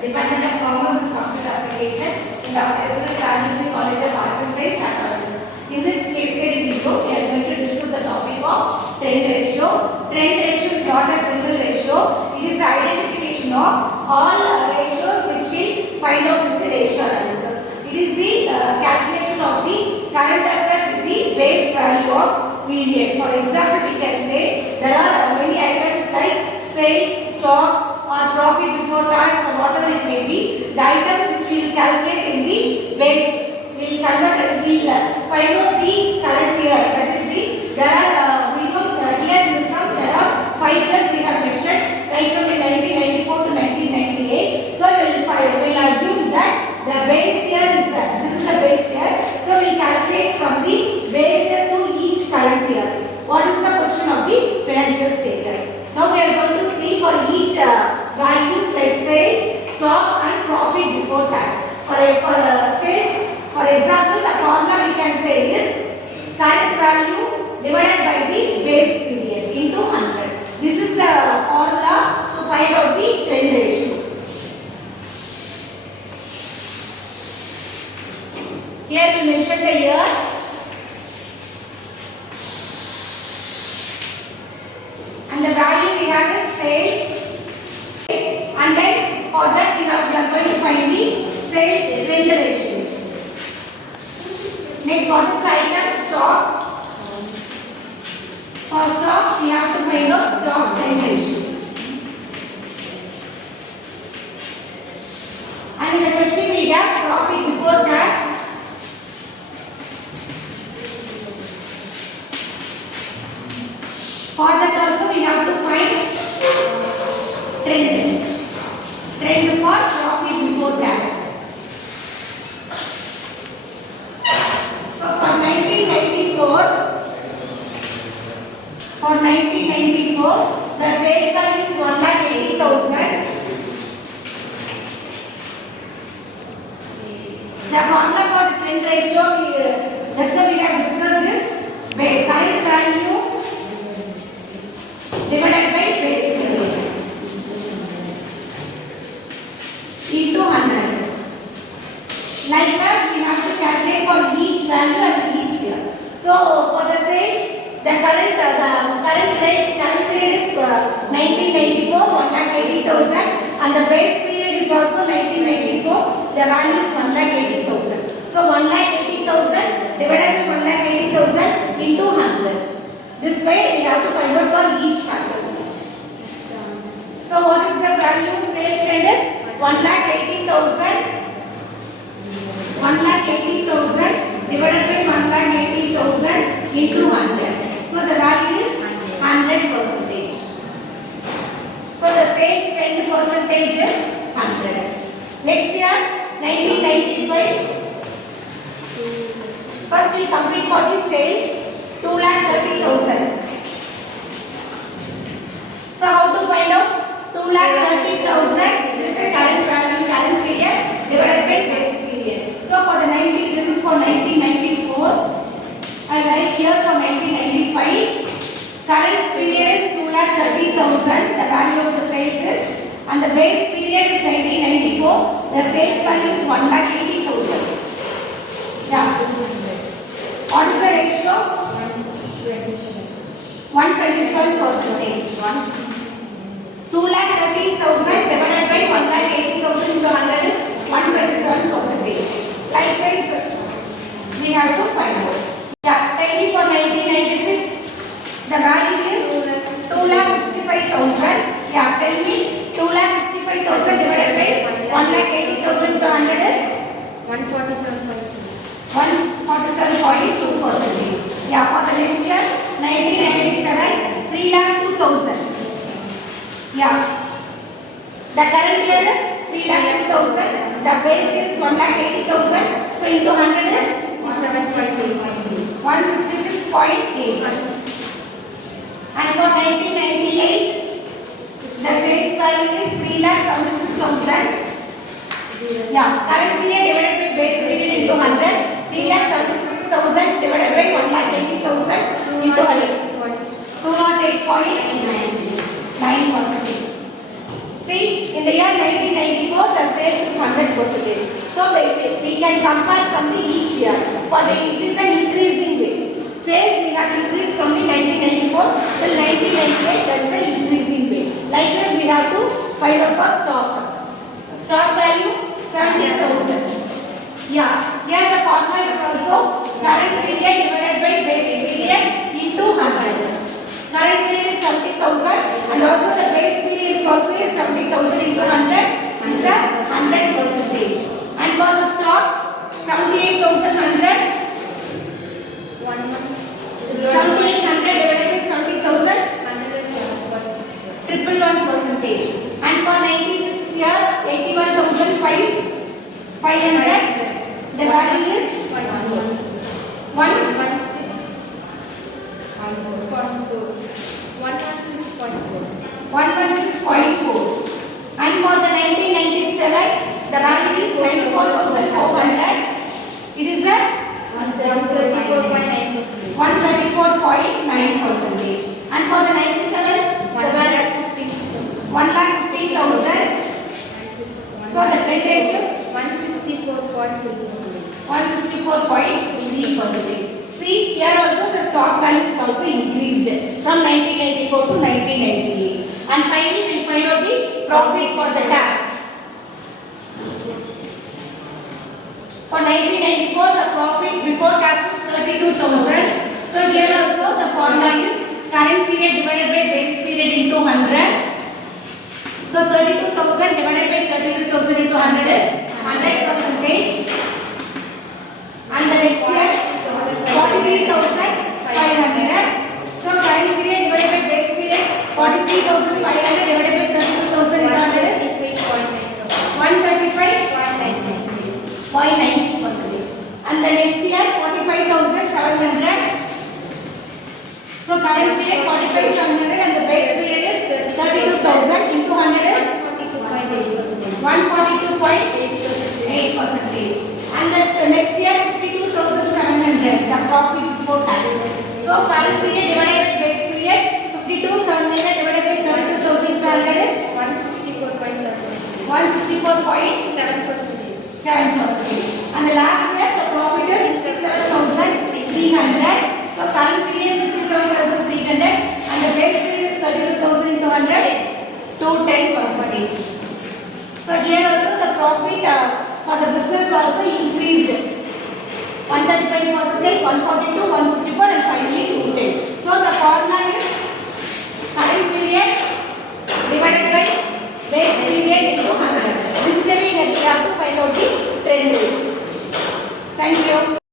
Department of Commerce and Computer Application in Dr.S.DHIVYA College of Arts and Science, Analysts. In this case study video, we are going to discuss the topic of trend ratio. Trend ratio is not a single ratio. It is the identification of all ratios which we find out with the ratio analysis. It is the calculation of the current asset with the base value of period. For example, we can say there are many items like sales, stock, or profit before tax, or whatever it may be. The items which we will calculate in the base, we will convert and we will find out the current year. That is there are minimum here in the sum there are 5 years we have mentioned, right from the 1994 to 1998. So we will assume that the base year is this is the base year. So we will calculate from the base year to each current year. What is the position of the financial status? Now we are going to see for each values like sales, stock and profit before tax. For sales, for example, the formula we can say is current value divided by the base period into 100. This is the formula to find out the trend ratio. Here we mention the year. And the value we have is sales. And then for that we are going to find the sales trend ratio. Next, what is the item? Stock. For stock, we have to find out stock trend ratio. And in the question we have profit before tax. For that also we have to find trend. Trend for profit before tax. So for 1994, the sales value is 1,80,000. The formula for the trend ratio just now we have discussed is current value divided by base period into 100. Likewise, we have to calculate for each value and each year. So for the sales, the current period is 1994, 1,80,000, and the base period is also 1994. The value is 1,80,000. So 1,80,000 divided by 1,80,000 into 100. This way we have to find out for each factors. So what is the value? Sales trend is 1,80,000. 1,80,000 divided by 1,80,000 into 100. So the value is 100%. So the sales trend percentage is 100. Next year, 1995. First we complete for the sales. 2,30,000. So how to find out? 2,30,000. This is the current value, current period divided by base period. So for the 90, this is for 1994. And right here for 1995. Current period is 2,30,000. The value of the sales is, and the base period is 1994. The sales value is 1,80,000. Yeah. What is the ratio? 127%. 2,30,000 divided by 1,80,000 into 100 is 127%. Likewise, we have to find out. Yeah, tell me for 1996, the value is 2,65,000. Yeah, tell me 2,65,000 divided by 1,80,000 into 100 is 147.2%. Yeah, for the next year, 1997, 3,02,000. Yeah, the current year is 3,02,000. The base is 1,80,000. So into 100 is 166.8. And for 1998, the sales value is 3,76,000. Yeah, current period divided by base period into 100. 3,76,000 divided by 1,80,000 into 100. 208.9%. See, In the year 1994, the sales is 100%. So we can compare from the each year. For the it is an increasing way. Sales we have increased from the 1994 till 1998. There is an increasing way. Likewise, we have to find out for stock. Stock value 70,000. Yeah. Here the formula is also current period divided by base period into 100. Current period is 70,000 and also the base period is also 70,000 into 100 is a 100%. And for the stock 78,100 7800 divided by 70,000 111%. And for 96 year 81,500 the value is 116.4. And for the 1997, the value is 94,400. It is a 134.9%. And for the 97, the value 1,15,000. So the trade ratio is 164.3%. See, here also the stock value is also increased from 1994 to 1998. And finally, we will find out the profit for the tax. For 1994, the profit before tax is 32,000. So here also the formula is current period divided by base period into 100. So 32,000 divided by 32,000 into 100 is 100%. And the next year 43,500. So current period divided by base period 43,500 divided by 32,000 into 100 is 135.9%. And the next year 45,700. So current period 45,700 and the base period is 32,000 into 100 is 142.8%. And the next year 52,700 the profit before tax. So current period divided by base period 52,700 divided by 32,500 is 164.7%. And the last year the profit is 67,300. So current period is 67,300 and the base period is 32,200 to 10%. So here also the profit for the business also increased 135%, 142, 164 and finally 210. So the formula